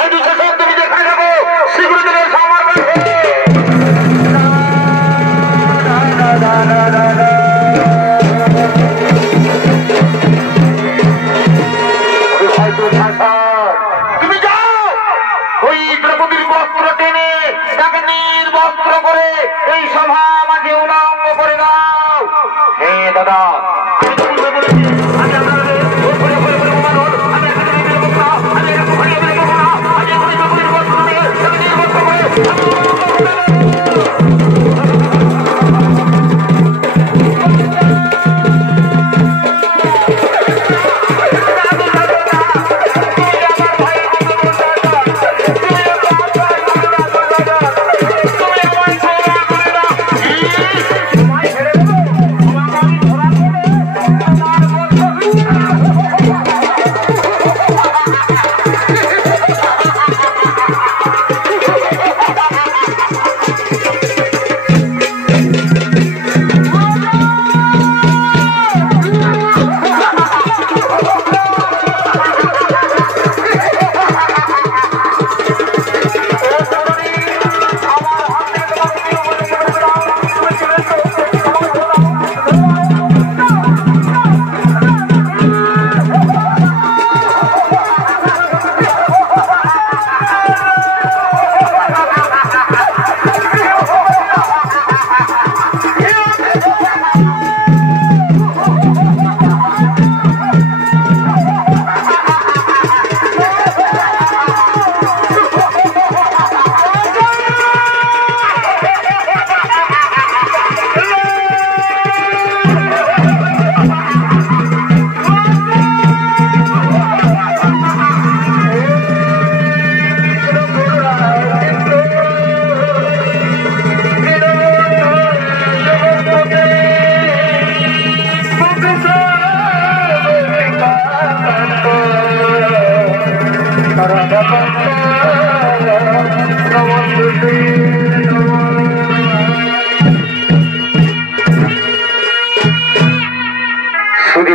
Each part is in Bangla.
হয়তো সেসব তুমি দেখা যাবো সেগুলো দিনের আমার হয়তো তুমি যাও ওই দ্রৌপদীর বস্ত্র টেনে তাকে নির্বস্ত্র করে এই সভা মাঝে উলঙ্গ করে দাও। হে দাদা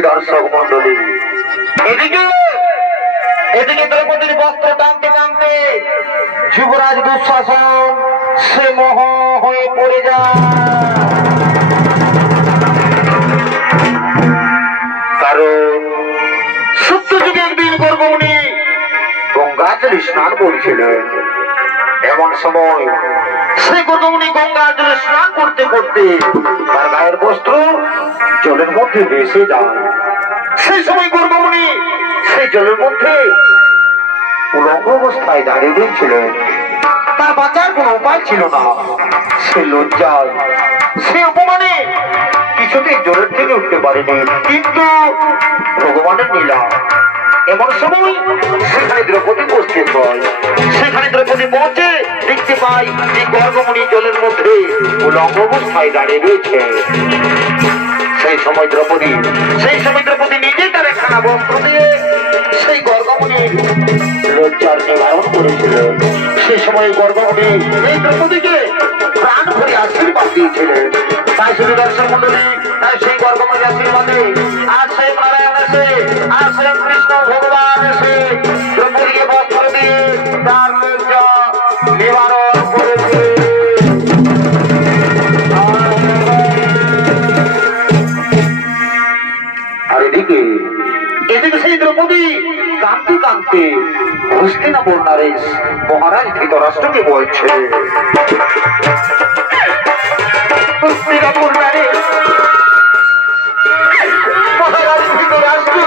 দর্শক মন্ডলী এদিকে দ্রৌপদীর বস্ত্র টানতে টানতে যুবরাজ দুঃশাসন সে মোহ হয়ে পড়ে যায়। কারণ সত্যযুগে একদিন গর্গমুনি গঙ্গাজলে স্নান করেছিলেন। এমন সময় সে গর্গমুনি গঙ্গাজলে স্নান করতে করতে তার গায়ের বস্ত্র জলের মধ্যে ভেসে যায়। সেই সময় গর্গমুনি সেই জলের মধ্যে উলঙ্গ অবস্থায় দাঁড়িয়ে রয়েছিলেন। তার বাঁচার কোন উপায় ছিল না। সে লজ্জায় সে অপমানে কিছুতেই জলের থেকে উঠতে পারেনি। কিন্তু ভগবানের লীলা এমন সময় সেখানে দ্রৌপদী উপস্থিত হয়। সেখানে দ্রৌপদী পৌঁছে দেখতে পাই যে গর্গমুনি জলের মধ্যে উলঙ্গ অবস্থায় দাঁড়িয়ে রয়েছে। সেই সময় দ্রৌপদী নিজে তার একখানা বস্ত্র দিয়ে সেই গর্গমুনির লজ্জার নিবারণ করেছিলেন। সেই সময় গর্গমুনি এই দ্রৌপদীকে প্রাণ ভরে আশীর্বাদ দিয়েছিলেন। তাই শুধু দর্শক মন্ডলী, তাই সেই গর্গমুনির আশীর্বাদে আজ সেই নারায়ণ এসে আজ সেই কৃষ্ণ ভগবান এসে দ্রৌপদীকে বস্ত্র দিয়ে তার লজ্জা নিবারণ করেছে। আর এদিকে সেই দ্রৌপদী কাঁদতে কাঁদতে হস্তিনাপুর নরেশ মহারাজ ধৃতরাষ্ট্রকে বলছে, হস্তিনাপুর নরেশ মহারাজ ধৃতরাষ্ট্র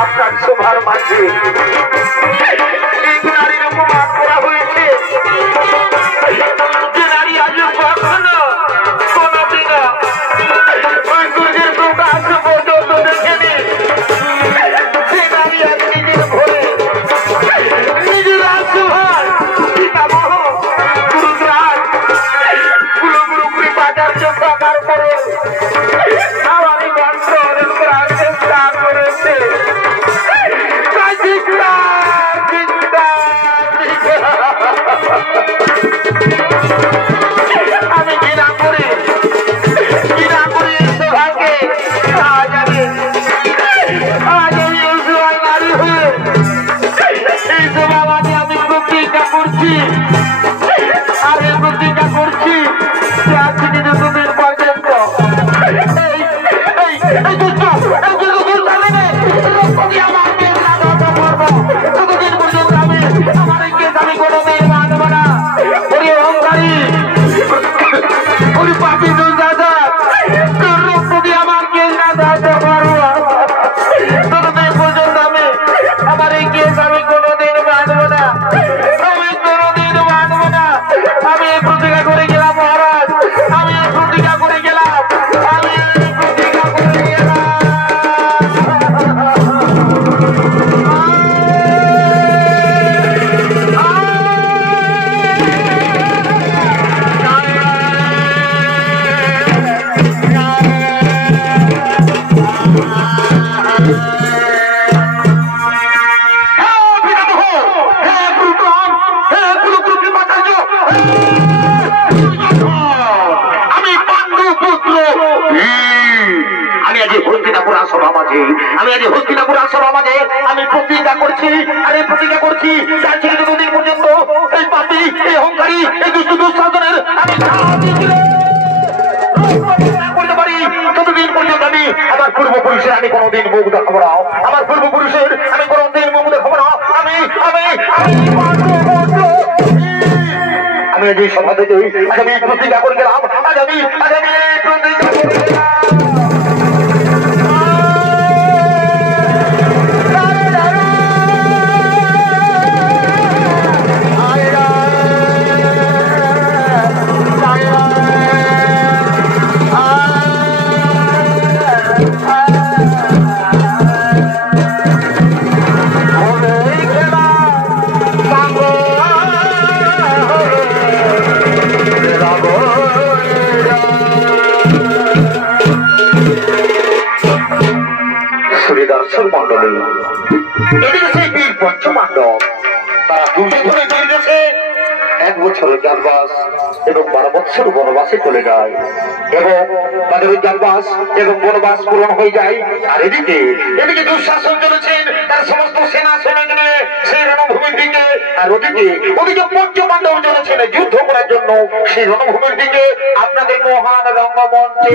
আপনার সভার মাঝে এক নারীর অপমান করা হয়েছে। যে নারী আজ কখনো কোনদিন ওই সূর্যের প্রকাশ পর্যন্ত দেখেনি, সে নারী আজ নিজের ভরে নিজের রাজসভায় পিতামহ গুরুদ্রাজ কুলগুরু কৃপাচার্য থাকার পরে আমারই বংশ চেষ্টা করেছে। মাঝে আমি আজ হস্তিনাপুর আশ্রম মাঝে আমি প্রতিজ্ঞা করছি আর এই প্রতিজ্ঞা করছি যার ছিল যতদিন পর্যন্ত এই পাপী এই অহংকারী এই দুষ্ট দুঃশাসনের আমি করতে পারি ততদিন পর্যন্ত আমি আমার পূর্বপুরুষের আমি কোনোদিন মুখ দেখাবো না আমার পূর্বপুরুষের আমি কোনোদিন মুখ দেখাবো না আমি আমি আমি আজ এই সভা থেকে আজ আমি প্রতিজ্ঞা করে গেলাম আজ আমি প্রতিজ্ঞা করে দর্শক মন্ডলী এদিকে সেই বীর পঞ্চপাণ্ডব তারা দুজনে নির্দেশে 1 বছর জানবাস এবং 12 বছর বনবাসে চলে যায় এবং তাদের ওই জানবাস এবং বনবাস পূরণ হয়ে যায় আর এদিকে দুঃশাসন চলেছেন তার সমস্ত সেনা সৈনিক নিয়ে সেই রণভূমির দিকে আর ওদিকে পঞ্চপাণ্ডব চলেছেন যুদ্ধ করার জন্য সেই রণভূমির দিকে আপনাদের মহান রঙ্গমঞ্চে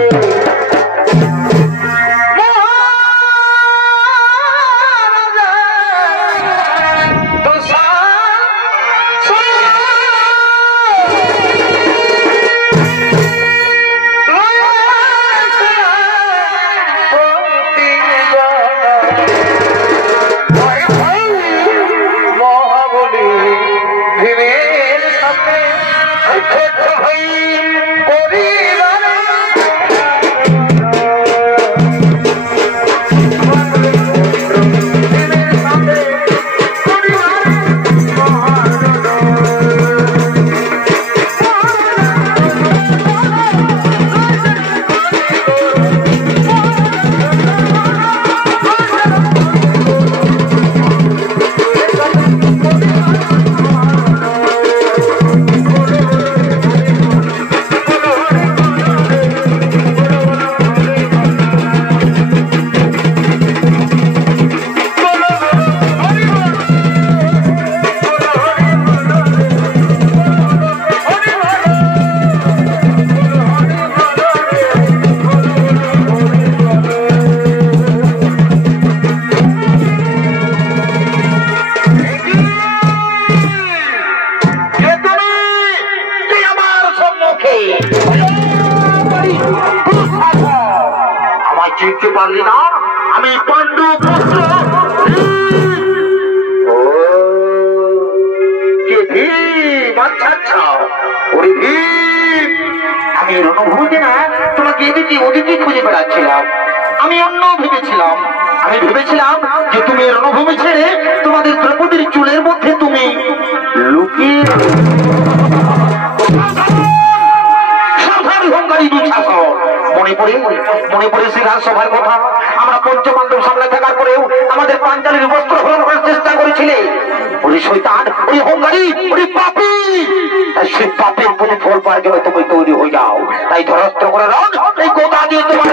চিনতে পারলি না আমি পাণ্ডু পুত্র আমি রণভূমিতে না তোমাকে এদিকে ওদিকে খুঁজে বেড়াচ্ছিলাম আমি অন্য ভেবেছিলাম যে তুমি রণভূমি ছেড়ে তোমাদের দ্রৌপদীর চুলের মধ্যে তুমি লুকিয়ে মনে পড়ে শ্রীরাজ সভার কথা আমরা পঞ্চপাণ্ডব সামনে থাকার পরেও আমাদের পাঞ্চালীর বস্ত্র হরণ করার চেষ্টা করেছিলে ওই শয়তান ওই অহংকারী ওই পাপী সেই পাপের প্রতিফল পাওয়ার জন্য তুমি তৈরি হয়ে যাও তাই ধরাস্ত্র করে রাখ এই কথা দিয়ে তোমার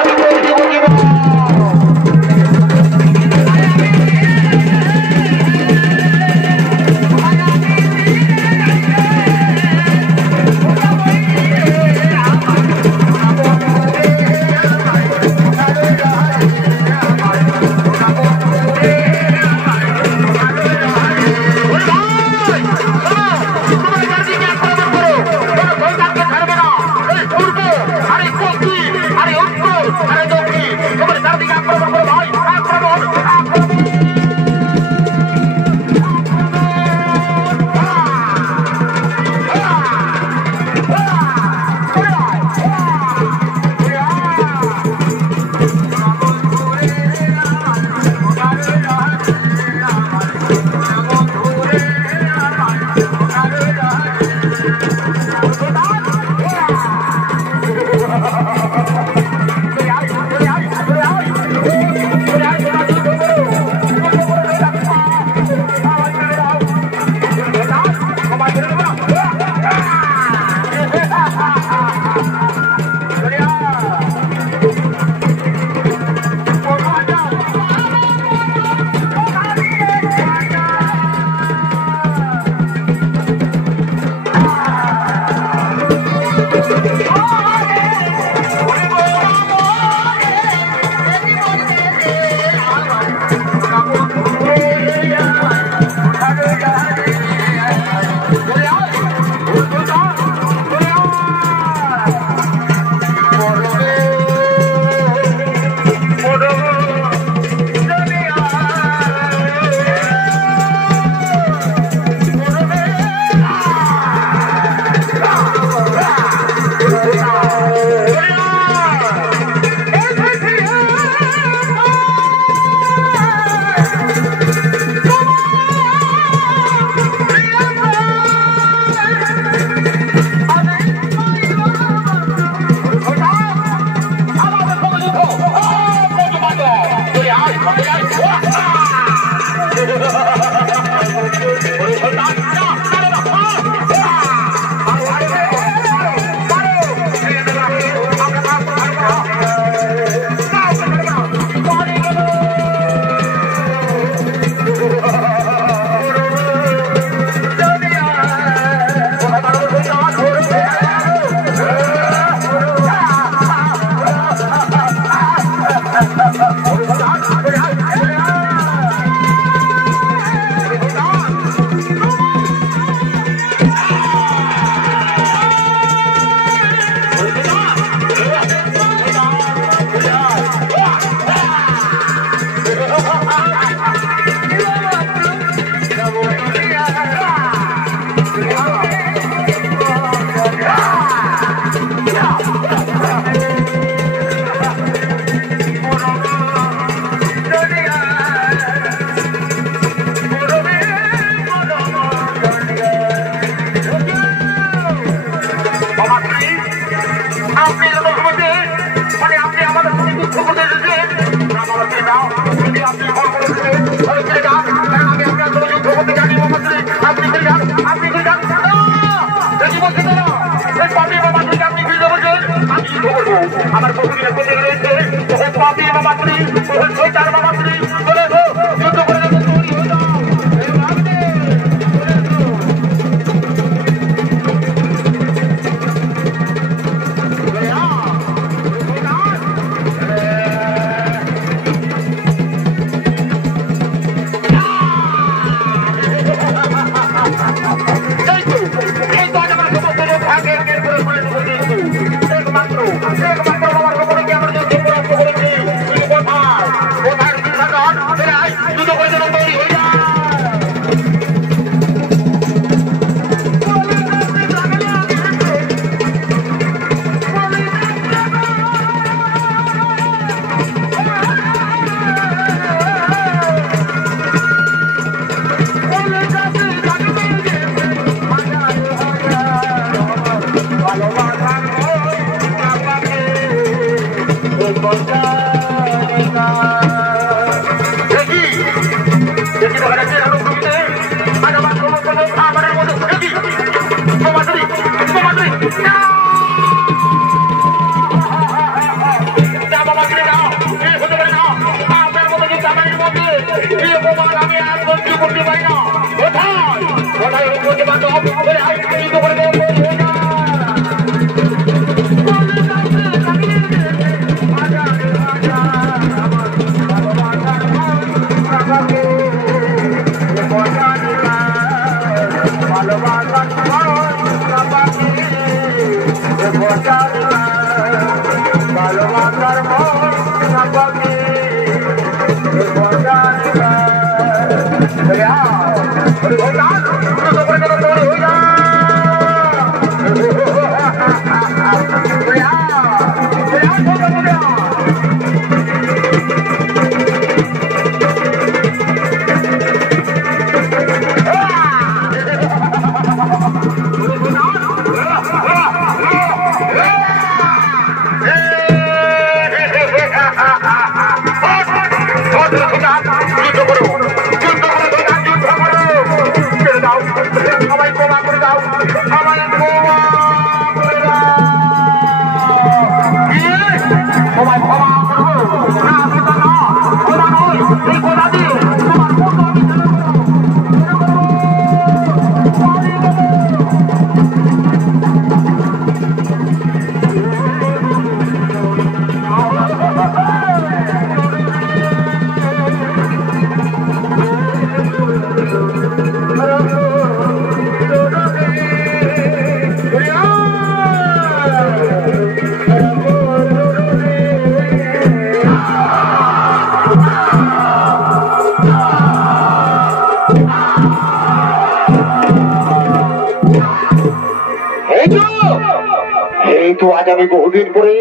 আজ আমি বহুদিন পরে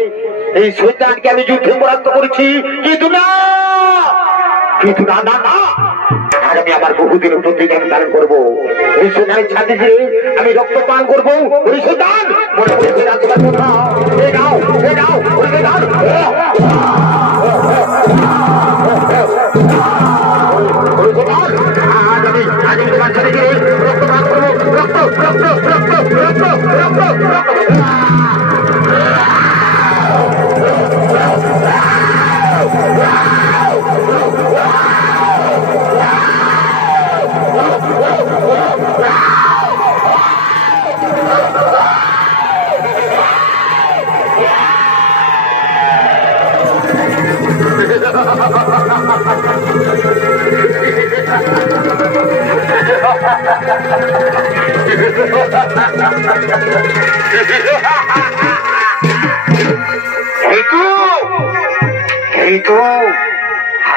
এই শয়তানকে আমি যুদ্ধে পরাস্ত করেছি, কিন্তু না না না, আর আমি আমার বহুদিন প্রতিজ্ঞা আমি পালন করবো। এই শয়তানের ছাতি দিয়ে আমি রক্ত পান করবো। ওই শয়তান মনে করেছে তোমার কথা, এই নাও এই নাও ওই নাও। আজ আমি তোমার ছাতি দিয়ে রক্ত পান করবো। রক্ত রক্ত রক্ত রক্ত রক্ত রক্ত।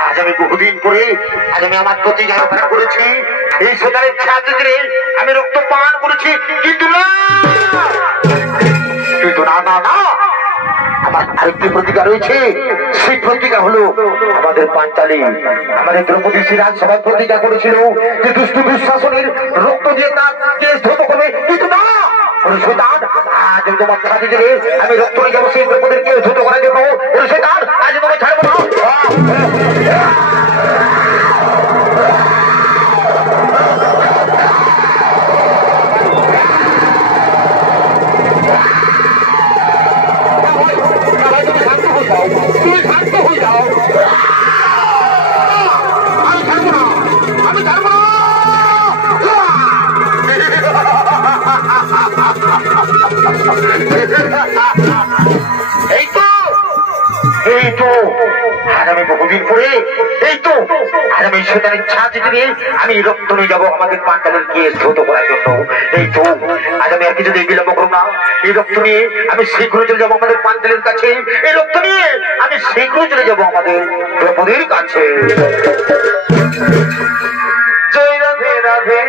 আজ আমি বহুদিন পরে আজ আমি আমার প্রতিজ্ঞা পালন করেছি। এই শয়তানের ছাতি দিয়ে আমি রক্ত পান করেছি, কিন্তু না না না, আমার আরেকটি প্রতিজ্ঞা রয়েছে। সেই প্রতিজ্ঞা হলো আমাদের পাঞ্চালী, আমাদের দ্রৌপদী রাজসভায় প্রতিজ্ঞা করেছিল যে দুষ্ট দুঃশাসনের রক্ত দিয়ে তার কেস ধৌত করবে, কিন্তু না আজ তোমার ছাতি দিয়ে আমি রক্ত নিয়ে যাবো, সেই দ্রৌপদীর কেস ধৌত করে দেবো। আজ তোমার ছাড়বো না। আগামী বহুদিন পরে আগামী শয়তানের ছাতি দিয়ে আমি রক্ত নিয়ে যাবো আমাদের পাঞ্চালের কেস ধৌত করার জন্য। আজ আমি আর কিছু দিয়ে বিলম্ব করবো না। এই রক্ত নিয়ে আমি শীঘ্রই চলে যাবো আমাদের পাঞ্চালের কাছে। এই রক্ত নিয়ে আমি শীঘ্রই চলে যাবো আমাদের দ্রৌপদীর কাছে। জয় রাধে রাধে,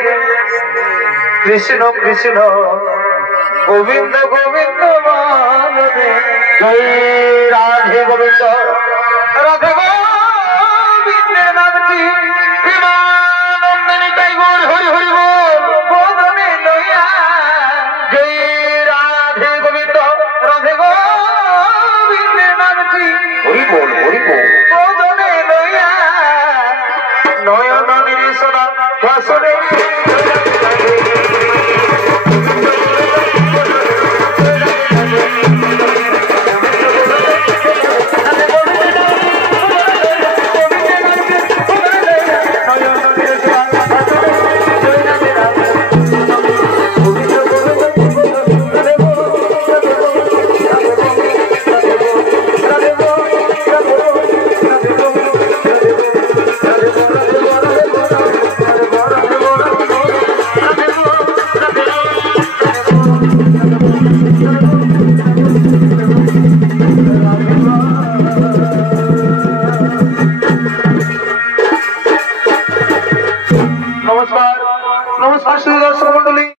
কৃষ্ণ কৃষ্ণ, গোবিন্দ গোবিন্দ মানবে। জয় রাধে গোবিন্দ, রাধে গোবিন্দের নামটি প্রেমানন্দে তাই গোর হরি হরি বল বদনে লইয়া। জয় রাধে গোবিন্দ, রাধে গোবিন্দের নামটি হরি বল বদনে লইয়া। নয়ন নিরিশনা বাসরে